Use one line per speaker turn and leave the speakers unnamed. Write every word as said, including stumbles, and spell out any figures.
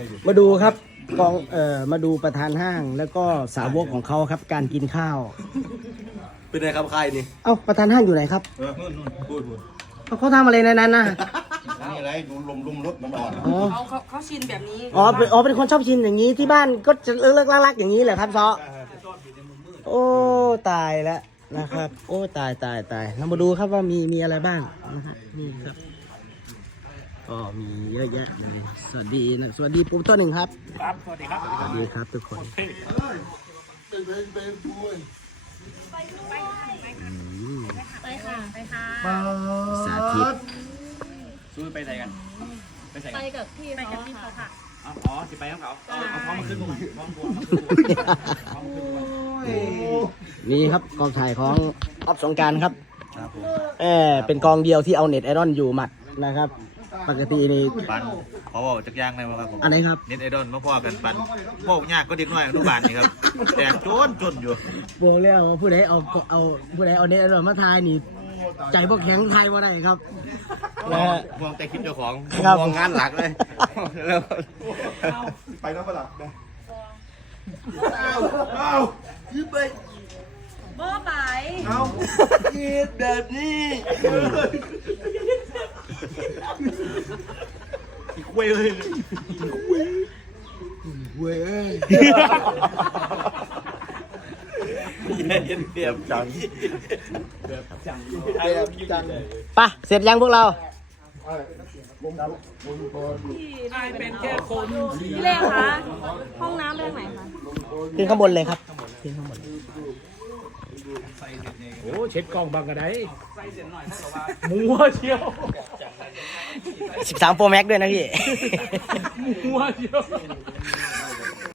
มาดูครับกองเอ่อมาดูประธานห้างแล้วก็สาวกของเขาครับการกินข้าว
เป็นไงครับใครนี่
เอ้าประธานห้างอยู่ไหนครับ
เออนู่นนู่นพูดพูด
เขาทำอะไรในนั้นนะ
นี่อะไรดูลมลมรถมันอ่อน
อ๋อ
เขาเขาเขาชินแบบนี้
อ๋อเป็นอ๋อเป็นคนชอบชินอย่างนี้ที่บ้านก็จะเลิกๆลักๆอย่างนี้แหละครับซอโอ้ตายแล้วนะครับ โอ้ตายตายตายเรามาดูครับว่ามีมีอะไรบ้างนะฮะนี่ครับก็มีเยอะแยะเลยสวัสดีนะสวัสดีปุ๊บตัวหนึ่งครับครับสวัสดีครับสวัสดีครับทุกคนอืม
ไปค่ะ ไปค่ะ
สาธิต
ซื้อไปไหนกันไปไหน
ไป
กัน
กับพี่ไปกับพี่เขาค่ะ
อ๋อสิไปของเขาเอาเอาพร้อมมาขึ้นบนพร้อมบนมาขึ้นบนพร้อมขึ้นบน
นี่ครับกองถ่ายของออฟสงกรารครับเออเป็นกองเดียวที่เอาเน็ตไอรอนอยู่หมัดนะครับ ปกตินี่
ปันขอบอกจากย่างเลยวะครับผม
อะไรครับ
เน็ตไอดอลมาพ่อกันปันพวกยากก็เด็กน้อยอนุบาลนี่ครับแต่จนจนอยู่
บอกแล้วว่าผู้ใดเอาเอาผู้ใดเอาเน็ตไอรอนมาทายนี่ใจพวกแข็งทายว่าได้ครับ
ม
นะ
อง
ฮะ
มองแต่คลิปเจ้าของ
ครับ
มองงานหลักเลยแล้ว
ไปน้ำประดับนะ
บ่ไป
คิดแบบนี้
อีกเว้ยเลย
เว้ย
เย็นเปียบจัง
แบบจัง
ไปะเสร็จยังพวกเรา
เป็นแค่คน
พี่เล่คะห้องน้ำไปทางไหนคะ
ขึ้นข้างบนเลยครับขึ้นข้างบน
โอ้เช็ดกล้องบางกระไดมัวเชียว
สิบสามโปรแม็กด้วยนะพี่
มัวเชียว